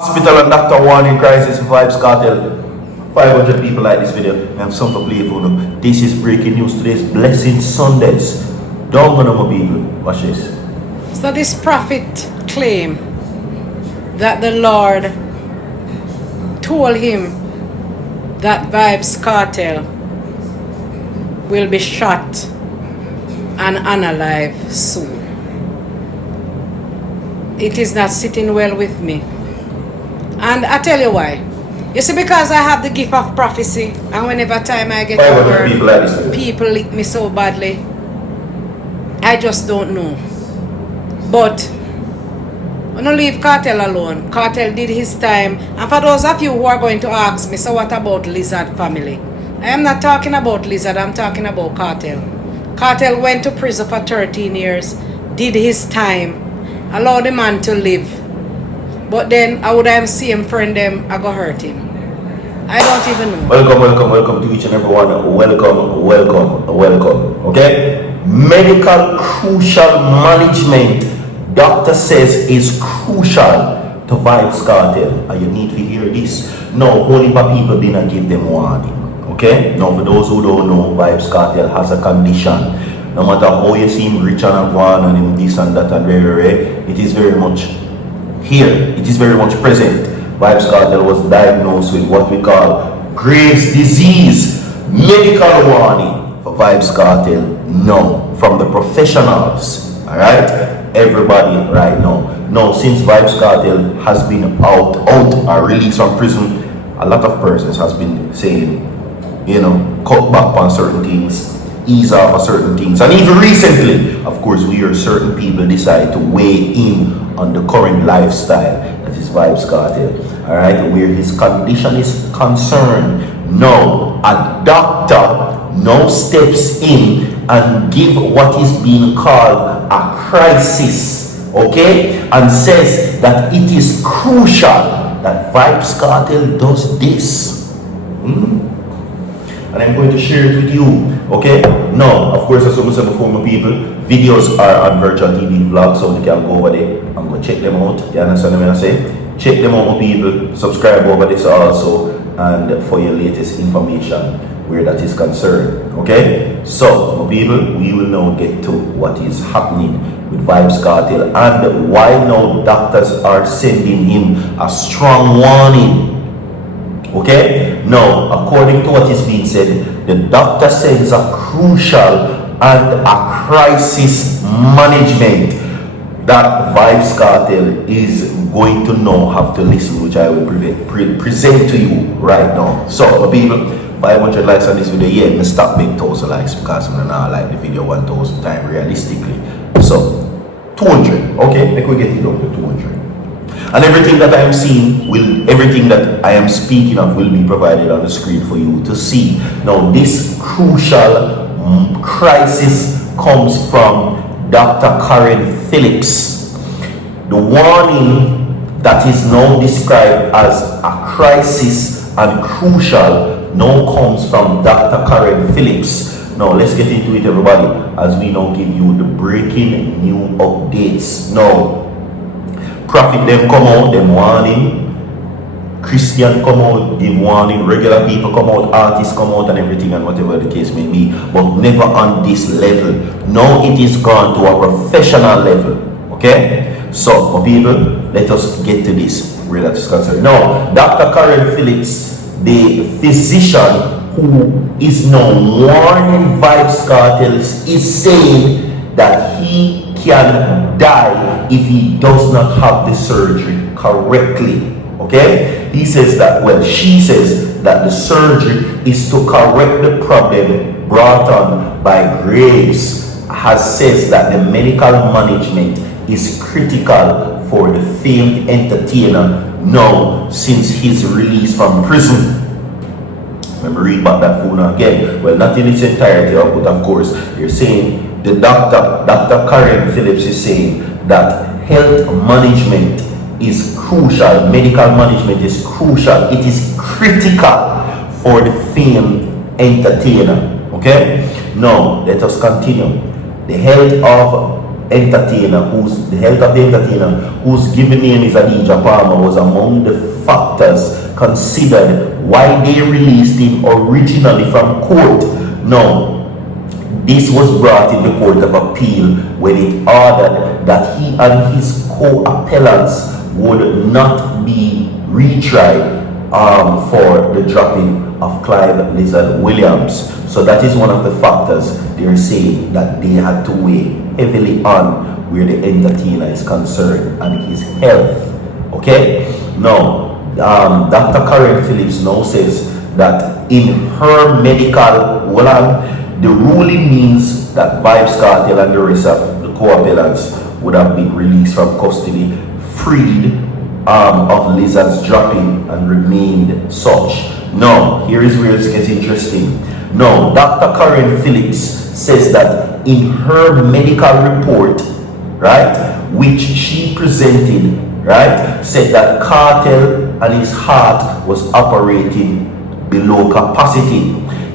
Hospital and doctor warning crisis vibes cartel. 500 people like this video. I have some for play for them. This is breaking news. Today's Blessing Sundays. Don't go no more people. Watch this. So this prophet claimed that the Lord told him that VYBZ Kartel will be shot and unalive soon. It is not sitting well with me. And I tell you why. You see, because I have the gift of prophecy, and whenever time I get over, people lick me so badly. I just don't know. But I'm not leave Kartel alone. Kartel did his time. And for those of you who are going to ask me, so what about Lizard family? I am not talking about Lizard, I'm talking about Kartel. Kartel went to prison for 13 years, did his time, allowed the man to live. But then I would have seen friend them, I go hurt him. I don't even know. Welcome to each and everyone. Welcome. Okay? Medical crucial management, doctor says, is crucial to VYBZ Kartel. And you need to hear this. No, only people did not give them warning. Okay? Now, for those who don't know, VYBZ Kartel has a condition. No matter how you see him rich and one and him this and that and very, it is very much here. It is very much present. VYBZ Kartel was diagnosed with what we call Graves' disease. Medical warning for VYBZ Kartel. No, from the professionals. All right, everybody right now. No, since VYBZ Kartel has been out or released from prison, a lot of persons has been saying, you know, cut back on certain things, ease off on certain things, and even recently, of course, we hear certain people decide to weigh in on the current lifestyle that is VYBZ Kartel. All right, where his condition is concerned. No, a doctor now steps in and give what is being called a crisis, okay, and says that it is crucial that VYBZ Kartel does this. And I'm going to share it with you, okay? Now, of course, as I said before, my people, videos are on virtual TV vlogs, so you can go over there and go check them out. You understand what I'm saying? Check them out, my people. Subscribe over this also, and for your latest information where that is concerned, okay? So, my people, we will now get to what is happening with VYBZ Kartel and why now doctors are sending him a strong warning. Okay, now according to what is being said, the doctor sends a crucial and a crisis management that VYBZ Kartel is going to now have to listen, which I will present to you right now. So people, 500 likes on this video. Yeah, me stop big 1,000 likes because I not like the video 1,000 times realistically. So 200, okay, make we get it down to 200. And everything that I am seeing everything that I am speaking of will be provided on the screen for you to see. Now, this crucial crisis comes from Dr. Karen Phillips. The warning that is now described as a crisis and crucial now comes from Dr. Karen Phillips. Now, let's get into it, everybody, as we now give you the breaking new updates. Now, Prophet them come out, them warning. Christian come out, give warning. Regular people come out, artists come out, and everything, and whatever the case may be. But never on this level. Now it is gone to a professional level. Okay? So, people, let us get to this where that is concerned. Now, Dr. Karen Phillips, the physician who is now warning VYBZ Kartel, is saying that he can die if he does not have the surgery correctly. Okay, he says that, well, she says that the surgery is to correct the problem brought on by Graves, says that the medical management is critical for the famed entertainer now since his release from prison. Let me read back that phone again. Well, not in its entirety, but of course, you're saying the Dr. Karen Phillips is saying that health management is crucial, medical management is crucial, it is critical for the famed entertainer. Okay? Now, let us continue. The health of entertainer, who's the health of the entertainer, whose given name is Adidja Palmer, was among the factors considered why they released him originally from court. Now, this was brought in the Court of Appeal when it ordered that he and his co-appellants would not be retried for the dropping of Clive Lizard Williams. So that is one of the factors they're saying that they had to weigh heavily on where the entertainer is concerned and his health. Okay? Now, Dr. Karen Phillips now says that in her medical, the ruling means that VYBZ Kartel and the rest of the co-appellants would have been released from custody, freed of Lizard's dropping, and remained such. Now, here is where it gets interesting. Now, Dr. Karen Phillips says that in her medical report, right, which she presented, right, said that Kartel and his heart was operating below capacity.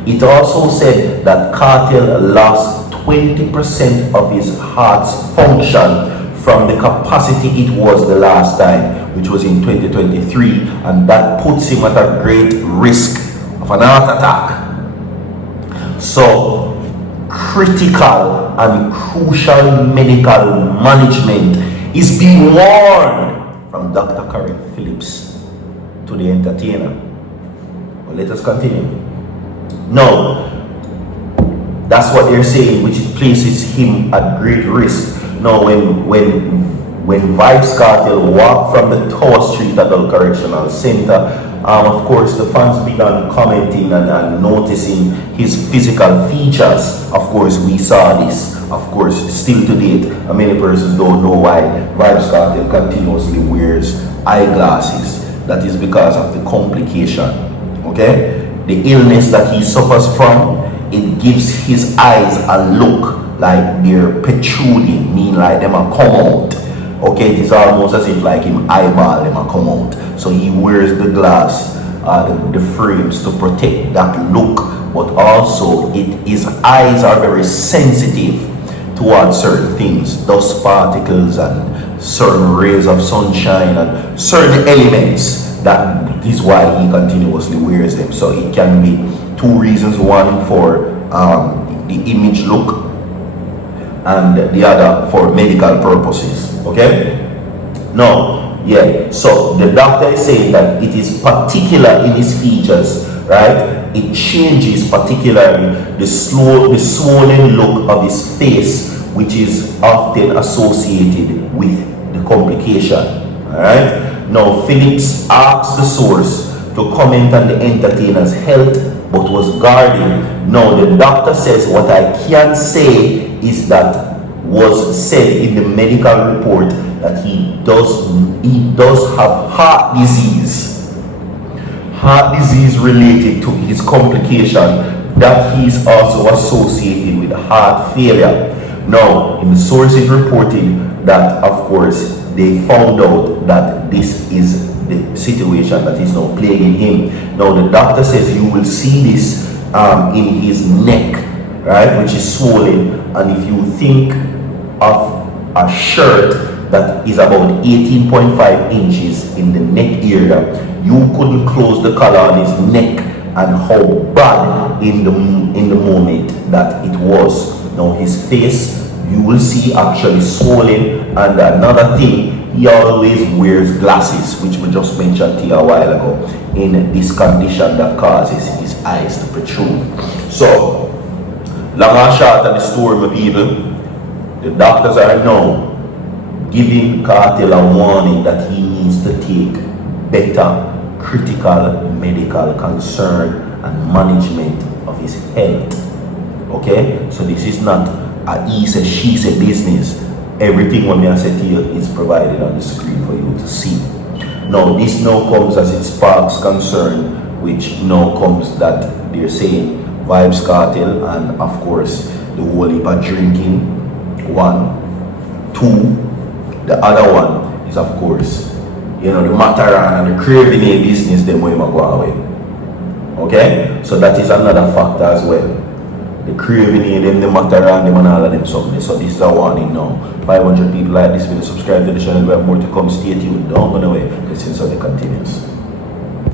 It also said that Kartel lost 20% of his heart's function from the capacity it was the last time, which was in 2023, and that puts him at a great risk of an heart attack. So, critical and crucial medical management is being warned from Dr. Karen Phillips to the entertainer. Well, let us continue. Now, that's what they're saying, which places him at great risk. Now, when VYBZ Kartel walked from the Tower Street Adult Correctional Center, of course, the fans began commenting and noticing his physical features. Of course, we saw this. Of course, still to date, many persons don't know why VYBZ Kartel continuously wears eyeglasses. That is because of the complication. Okay? The illness that he suffers from, it gives his eyes a look like they're protruding, mean like them are come out. Okay, it is almost as if like him eyeball them are come out. So he wears the glass, the frames to protect that look, but also his eyes are very sensitive towards certain things, dust particles and certain rays of sunshine and certain elements. That is why he continuously wears them. So it can be two reasons: one for the image look, and the other for medical purposes. Okay? Now, yeah, so the doctor is saying that it is particular in his features, right? It changes particularly the swollen look of his face, which is often associated with the complication. Alright? Now, Phillips asked the source to comment on the entertainer's health, but was guarded. Now, the doctor says what I can say is that was said in the medical report that he does have heart disease related to his complication, that he is also associated with heart failure. Now, in the sources reported that, of course, they found out that this is the situation that is now plaguing him. Now, the doctor says you will see this in his neck, right, which is swollen. And if you think of a shirt that is about 18.5 inches in the neck area, you couldn't close the collar on his neck and how bad in the moment that it was. Now, his face, you will see actually swollen. And another thing, he always wears glasses, which we just mentioned to you a while ago, in this condition that causes his eyes to protrude. So, long and short of the story, my people, the doctors are now giving Kartel a warning that he needs to take better critical medical concern and management of his health. Okay? So this is not a he said, she said business. Everything what I said to you is provided on the screen for you to see. Now, this now comes as it sparks concern, which now comes that they're saying VYBZ Kartel and, of course, the whole heap of drinking. 1, 2. The other one is, of course, the Mataran and the craving a business them way go away. Okay? So that is another factor as well. the craving in them, the matter and them and all of them something. So this is a warning now. 500 people like this video, subscribe to the channel, we have more to come, stay tuned, don't go away, the sins of the continues.